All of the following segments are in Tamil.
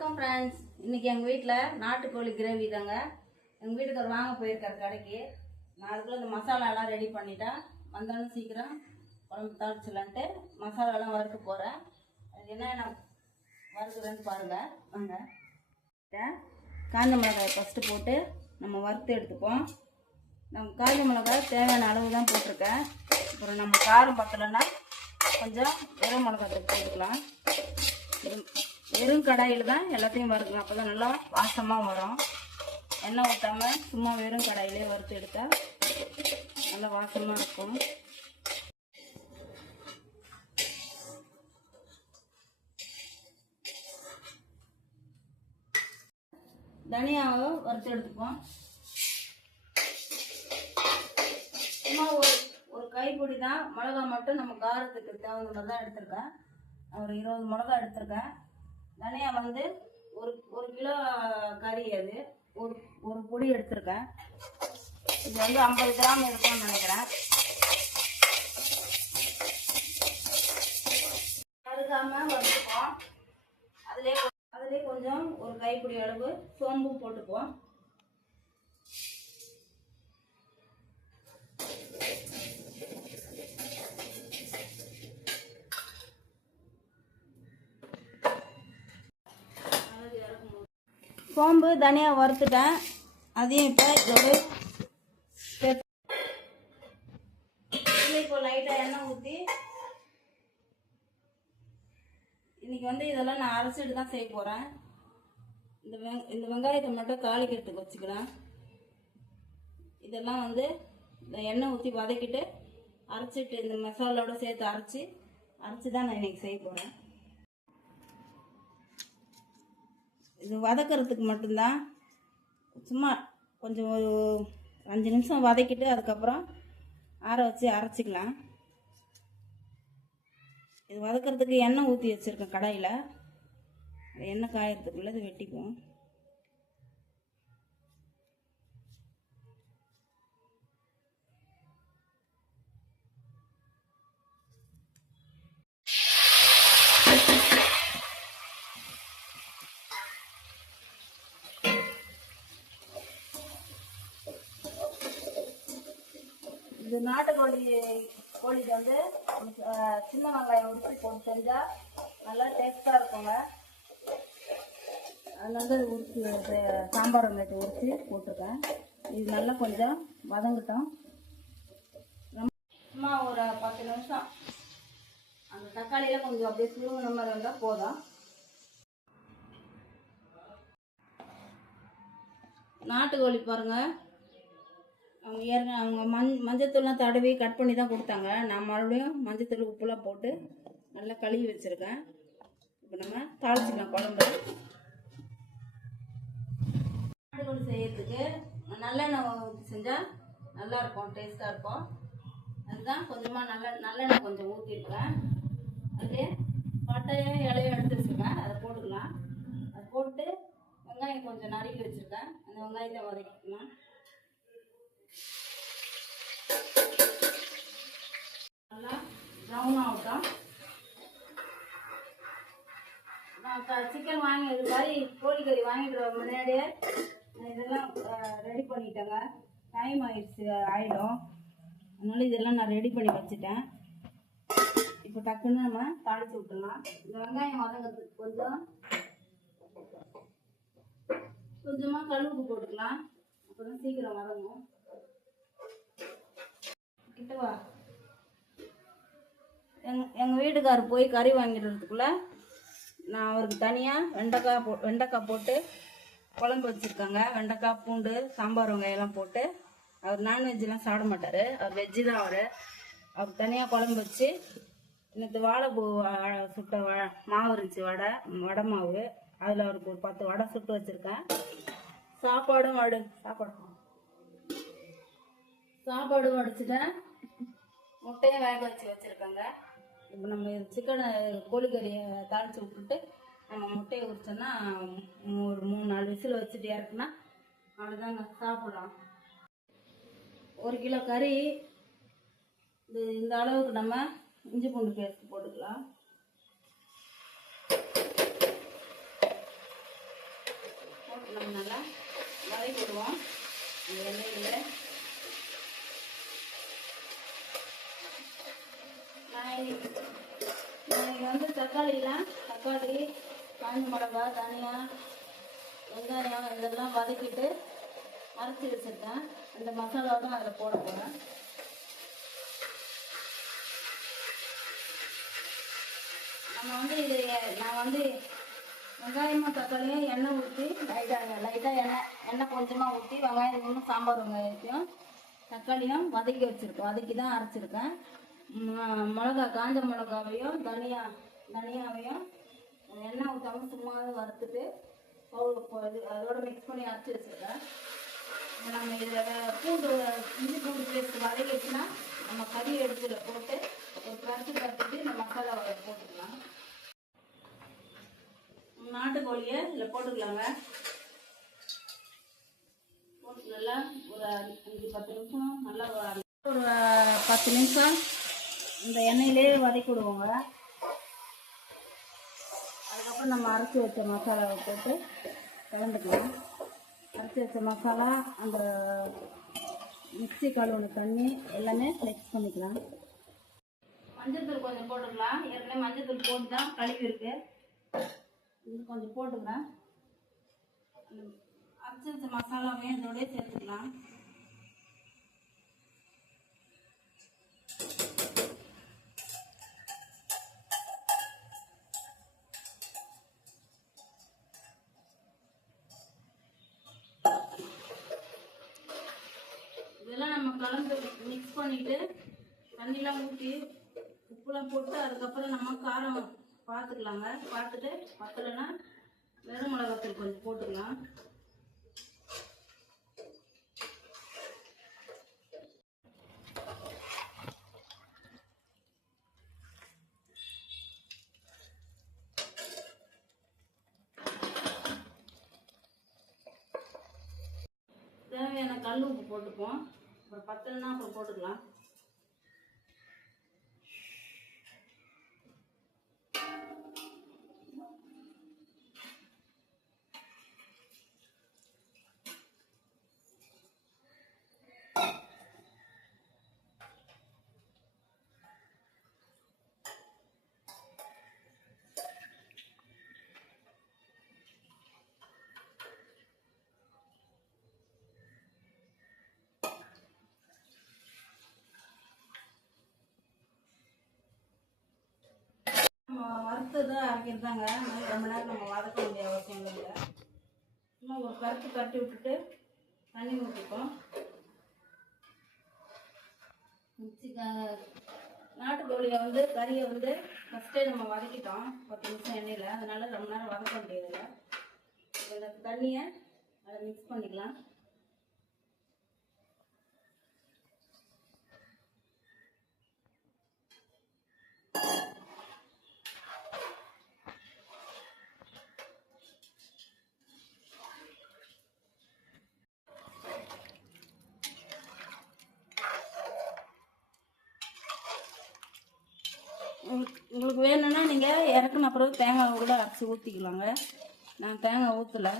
வணக்கம் ஃப்ரெண்ட்ஸ். இன்னைக்கு எங்கள் வீட்டில் நாட்டுக்கோழி கிரேவி தாங்க. எங்கள் வீட்டுக்கார் வாங்க போயிருக்காரு கடைக்கு. நான் அதுக்குள்ள இந்த மசாலாலாம் ரெடி பண்ணிட்டேன். வந்தாலும் சீக்கிரம் குழம்பு தாளிச்சிடலான்ட்டு மசாலாலாம் வறுக்க போகிறேன். அதுக்கு என்ன வறுக்குறேன்னு பாருங்கள். வாங்க. காஞ்ச மிளகாய் ஃபஸ்ட்டு போட்டு நம்ம வறுத்து எடுத்துப்போம். நம்ம காஞ்ச மிளகாய் தேவையான அளவு தான் போட்டிருக்கேன். அப்புறம் நம்ம காரம் பத்தலைன்னா கொஞ்சம் வெறும் மிளகாய் போட்டுக்கலாம். வெறும் கடாயில் தான் எல்லாத்தையும் வறுக்கணும். அப்போ தான் நல்லா வாசமாக வரும். எண்ணெய் ஊற்றாமல் சும்மா வெறும் கடாயிலே வறுத்து எடுத்தால் நல்லா வாசமாக இருக்கும். தனியாவை வறுத்து எடுத்துப்போம். சும்மா ஒரு கைப்பிடி தான் மிளகா மட்டும் நம்ம காரத்துக்கு தகுந்த மாதிரி தான் எடுத்திருக்கேன். ஒரு 20 மிளகா எடுத்திருக்கேன். தனியா வந்து ஒரு கிலோ கறி, அது ஒரு பொடி எடுத்திருக்கேன். இது வந்து 50 கிராம் இருக்கும்னு நினைக்கிறேன். கருகாம வறுத்துப்போம். அதிலே கொஞ்சம் ஒரு கைப்பிடி அளவு சோம்பு போட்டுப்போம். சோம்பு தனியாக வறுத்துட்டேன். அதையும் இப்போ இதோட இப்போ லைட்டாக எண்ணெய் ஊற்றி இன்றைக்கி வந்து இதெல்லாம் நான் அரைச்சிட்டு தான் செய்ய போகிறேன். இந்த வெங்காயத்தை மட்டும் தாளிக்கிறதுக்கு வச்சுக்கலாம். இதெல்லாம் வந்து இந்த எண்ணெய் ஊற்றி வதக்கிட்டு அரைச்சிட்டு இந்த மசாலோட சேர்த்து அரைச்சி தான் நான் இன்றைக்கி செய்ய போகிறேன். இது வதக்கிறதுக்கு மட்டும்தான். சும்மா கொஞ்சம் ஒரு 5 நிமிஷம் வதக்கிட்டு அதுக்கப்புறம் ஆற வச்சு அரைச்சிக்கலாம். இது வதக்கிறதுக்கு எண்ணெய் ஊற்றி வச்சுருக்கேன் கடாயில். எண்ணெய் காயறதுக்குள்ளே இது வெட்டிக்குவோம். இது கோழிக்கு வந்து சின்ன வெங்காயம் உரிச்சு போட்டு செஞ்சால் நல்லா டேஸ்ட்டாக இருக்குங்க. அதில் வந்து உரிச்சு சாம்பார் வெங்காயத்தை உரிச்சு போட்டிருக்கேன். இது நல்லா கொஞ்சம் வதங்கட்டும். சும்மா ஒரு 10 நிமிஷம் அந்த தக்காளியில் கொஞ்சம் அப்படியே சுருங்கின மாதிரி இருந்தால் போதும். நாட்டுக்கோழி பாருங்கள். அவங்க மஞ்சத்தூள்லாம் தடவி கட் பண்ணி தான் கொடுத்தாங்க. நான் மறுபடியும் மஞ்சத்தூள் உப்புலாம் போட்டு நல்லா கழுவி வச்சுருக்கேன். இப்போ நம்ம தாளிச்சிக்கலாம் குழம்பு. நாட்டுக்கோழி செய்யறதுக்கு நல்லெண்ணெய் ஊற்றி செஞ்சால் நல்லாயிருக்கும், டேஸ்ட்டாக இருக்கும். அதுதான் கொஞ்சமாக நல்லெண்ணெய் கொஞ்சம் ஊற்றிருக்கேன். அதே பட்டையும் இலையும் எடுத்து வச்சுருக்கேன். அதை போட்டுக்கலாம். அதை போட்டு வெங்காயம் கொஞ்சம் நறுக்கி வச்சுருக்கேன். அந்த வெங்காயத்தை வதக்கிக்கலாம். நல்லா ப்ரௌன் ஆகட்டும். நான் சிக்கன் இது மாதிரி கோழிக்கறி வாங்கிட்டு வர முன்னாடியே இதெல்லாம் ரெடி பண்ணிட்டேங்க. டைம் ஆயிடும். அதனால இதெல்லாம் நான் ரெடி பண்ணி வச்சுட்டேன். இப்போ டக்குன்னு நம்ம தாளித்து விட்டுடலாம். இந்த வெங்காயம் வதங்கிறதுக்கு கொஞ்சமாக கழுவுக்கு போட்டுக்கலாம். அப்போ தான் சீக்கிரம் வதங்கும். கிட்டவா எங்கள் வீட்டுக்காரர் போய் கறி வாங்கிடுறதுக்குள்ளே நான் அவருக்கு தனியாக வெண்டைக்காய் போட்டு குழம்பு வச்சுருக்காங்க. வெண்டைக்காய், பூண்டு, சாம்பார் வெங்காயெல்லாம் போட்டு. அவர் நான்வெஜ்லாம் சாப்பிட மாட்டார். அவர் வெஜ்ஜு தான். அவர் தனியாக குழம்பு வச்சு இன்னத்து வாழைப்பூ சுட்ட மாவு இருந்துச்சு, வடை மாவு. அதில் அவருக்கு ஒரு 10 வடை சுட்டு வச்சுருக்கேன். சாப்பாடும் வடிச்சிட்டேன். முட்டையும் வேக வச்சுருக்கேங்க. இப்போ நம்ம கோழிக்கறியை தாளித்து விட்டுட்டு நம்ம முட்டையை உரிச்சோன்னா ஒரு 3-4 விசில் வச்சுட்டு இறக்குனா அவ்வளோதாங்க, சாப்பிடலாம். 1 கிலோ கறி. இந்த அளவுக்கு நம்ம இஞ்சி பூண்டு பேஸ்ட் போட்டுக்கலாம். இந்த எண்ணெயில் நான் இன்னைக்கு வந்து தக்காளி, காஞ்ச மிளகா, தனியா, வெங்காயம் இதெல்லாம் வதக்கிட்டு அரைச்சி வச்சுருக்கேன். அந்த மசாலாவும் அதில் போட போகிறேன். நான் வந்து வெங்காயமும் தக்காளியும் எண்ணெய் ஊற்றி லைட்டாக எண்ணெய் கொஞ்சமாக ஊற்றி வெங்காயம் சாம்பார் வெங்காயத்தையும் தக்காளியும் வதக்கி வச்சுருக்கேன். வதக்கி தான் அரைச்சிருக்கேன். காஞ்ச மிளகாவையும் தனியாவையும் எண்ணெய் ஊற்றாமல் சும்மா வறுத்துட்டு அதோட மிக்ஸ் பண்ணி அரைச்சி வச்சுருக்கேன். நம்ம இதில் இஞ்சி பூண்டு பேஸ்ட் வதக்கிச்சுன்னா நம்ம கறி எடுத்துல போட்டு ஒரு கட்டிட்டு இந்த மசாலா போட்டுக்கலாம். நாட்டுக்கோழியை இதில் போட்டுக்கலாங்க. போட்டு நல்லா ஒரு 5-10 நிமிஷம் நல்லா ஒரு 10 நிமிஷம் இந்த எண்ணெயிலே வதக்கி விடுவோங்க. அதுக்கப்புறம் நம்ம அரைச்சி வச்ச மசாலாவை போட்டு கலந்துக்கலாம். அரைச்சி வச்ச மசாலா, அந்த மிக்ஸி கழுவுன தண்ணி எல்லாமே மிக்ஸ் பண்ணிக்கலாம். மஞ்சள்தூள் கொஞ்சம் போட்டுக்கலாம். ஏற்கனவே மஞ்சள்தூள் போட்டு தான் கழுவி இருக்கு. இது கொஞ்சம் போட்டுக்கிறேன். அரைச்சி வச்ச மசாலாவையும் இதோடய சேர்த்துக்கலாம். இதெல்லாம் நம்ம கலந்து மிக்ஸ் பண்ணிட்டு தண்ணிலாம் ஊற்றி உப்புலாம் போட்டு அதுக்கப்புறம் நம்ம காரம் பார்த்துக்கலாங்க. பார்த்துட்டு பத்தலைன்னா வெறும் மிளகாத்தூள் கொஞ்சம் போட்டுக்கலாம். தேவையான கல் உப்பு போட்டுப்போம். அப்புறம் பத்தலைன்னா அப்புறம் போட்டுக்கலாம். வறுத்ததை அரைக்கிறதாங்க. ரொம்ப நேரம் நம்ம வதக்க வேண்டிய அவசியம் இல்லை. சும்மா ஒரு கட்டி விட்டுட்டு தண்ணி ஊற்றிப்போம். நாட்டுக்கோழியை வந்து கறியை வந்து ஃபஸ்ட்டே நம்ம வதக்கிட்டோம் 10 நிமிஷம் எண்ணெயில். அதனால ரொம்ப நேரம் வதக்க முடியாதுல்ல. இந்த தண்ணியை அதை மிக்ஸ் பண்ணிக்கலாம். உங்களுக்கு வேணும்னா நீங்கள் இறக்குன பிறகு தேங்காய் கூட அரைச்சி ஊற்றிக்கலாங்க. நான் தேங்காய் ஊற்றலை.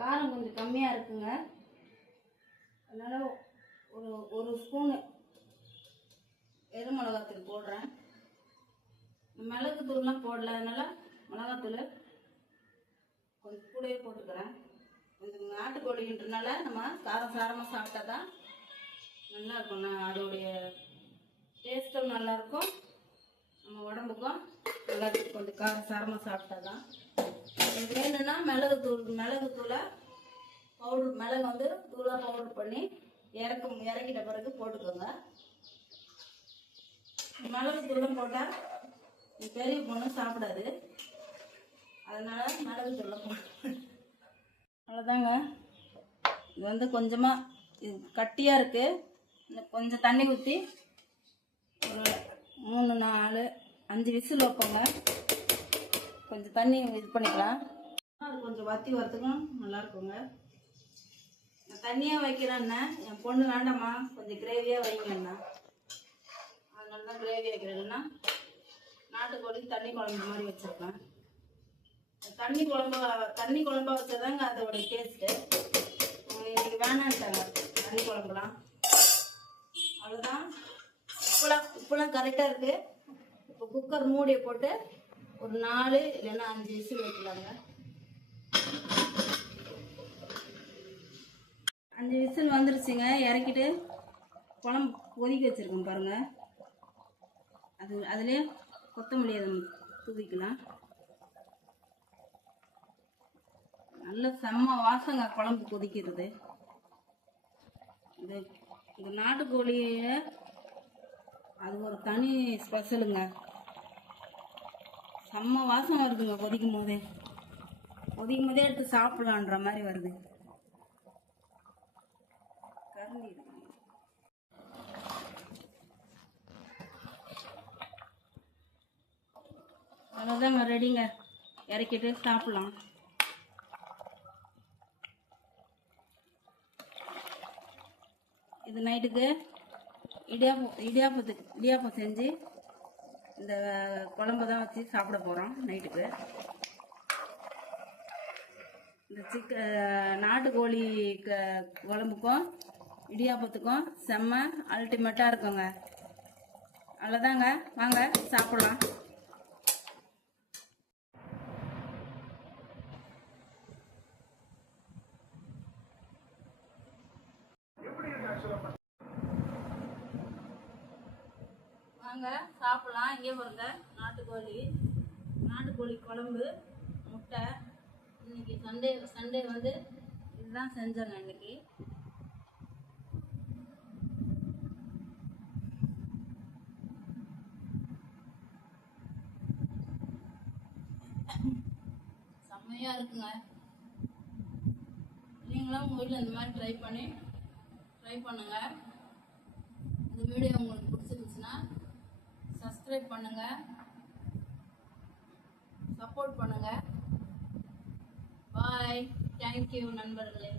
காரம் கொஞ்சம் கம்மியாக இருக்குங்க. அதனால் ஒரு ஸ்பூனு வெறும் மிளகாத்தூள் போடுறேன். மிளகு தூள்லாம் போடல. அதனால் மிளகாத்தூள் கொஞ்சம் கூடவே போட்டுக்கிறேன். கொஞ்சம் நாட்டுக்கோழின்றனால நம்ம சாரமாக சாப்பிட்டா தான் நல்லாயிருக்கும். அதோடைய டேஸ்ட்டும் நல்லாயிருக்கும், நம்ம உடம்புக்கும் நல்லாயிருக்கும். கொஞ்சம் சாரமாக சாப்பிட்டா தான். இது வேணும்னா மிளகுத்தூளை பவுடர், மிளகு வந்து தூளாக பவுடர் பண்ணி இறக்கிட்ட பிறகு போட்டுக்கோங்க. மிளகுத்தூளும் போட்டால் பெரிய பொண்ணு சாப்பிடாது. அதனால் மிளகுத்தூளை போட்டு அவ்வளோதாங்க. இது வந்து கொஞ்சமாக இது கட்டியாக இருக்குது. இந்த கொஞ்சம் தண்ணி ஊற்றி ஒரு 3-4-5 விசில் வைப்போங்க. கொஞ்சம் தண்ணி இது பண்ணிக்கலாம். அது கொஞ்சம் வற்றி வரத்துக்கும் நல்லாயிருக்குங்க. நான் தண்ணியாக வைக்கிறேன்னா என் பொண்ணு வேண்டாம்மா கொஞ்சம் கிரேவியாக வைங்கன்னா, அதனால தான் கிரேவி வைக்கிறேன்னா நாட்டுக்கோழி தண்ணி குழம்பு மாதிரி வச்சுருக்கேன். தண்ணி குழம்பா வச்சதாங்க அதோடைய டேஸ்ட்டு. இன்னைக்கு வேணான்ட்டாங்க தண்ணி குழம்புலாம். அவ்வளோதான். உப்புலாம் கரெக்டாக இருக்குது. இப்போ குக்கர் மூடியை போட்டு ஒரு 4 இல்லைன்னா 5 விசில் வைக்கலாங்க. 5 விசில் வந்துருச்சுங்க. இறக்கிட்டு குழம்பு கொதிக்க வச்சுருக்கோம் பாருங்கள். அதுலேயே கொத்தமல்லி அதை தூவிக்கலாம். நல்ல செம்ம வாசங்க குழம்பு கொதிக்கிறது. இந்த நாட்டுக்கோழியை அது ஒரு தனி ஸ்பெஷலுங்க. செம்ம வாசம் வருதுங்க கொதிக்கும் போதே எடுத்து சாப்பிடலான்ற மாதிரி வருது. கரண்டி அவ்வளோதாங்க, ரெடிங்க. இறக்கிட்டு சாப்பிடலாம். இது நைட்டுக்கு இடியாப்பம் செஞ்சு இந்த குழம்பு தான் வச்சு சாப்பிட போகிறோம் நைட்டுக்கு. இந்த நாட்டுக்கோழி குழம்புக்கும் இடியாப்பத்துக்கும் செம்ம அல்டிமேட்டாக இருக்குங்க. அவ்வளோதாங்க, வாங்க சாப்பிடலாம். வாங்க சாப்பிடலாம். இங்கே பாருங்க, நாட்டுக்கோழி குழம்பு, முட்டை. இன்னைக்கு சண்டே வந்து இதுதான் செஞ்சேங்க. இன்னைக்கு செம்மையாக இருக்குங்க. நீங்களும் உங்கள் வீட்டில் இந்த மாதிரி ட்ரை பண்ணுங்க. இந்த வீடியோ உங்களுக்கு பிடிச்சிருந்துச்சுன்னா சப்ஸ்கிரைப் பண்ணுங்க, சப்போர்ட் பண்ணுங்க. பாய். தேங்க்யூ நண்பர்களே.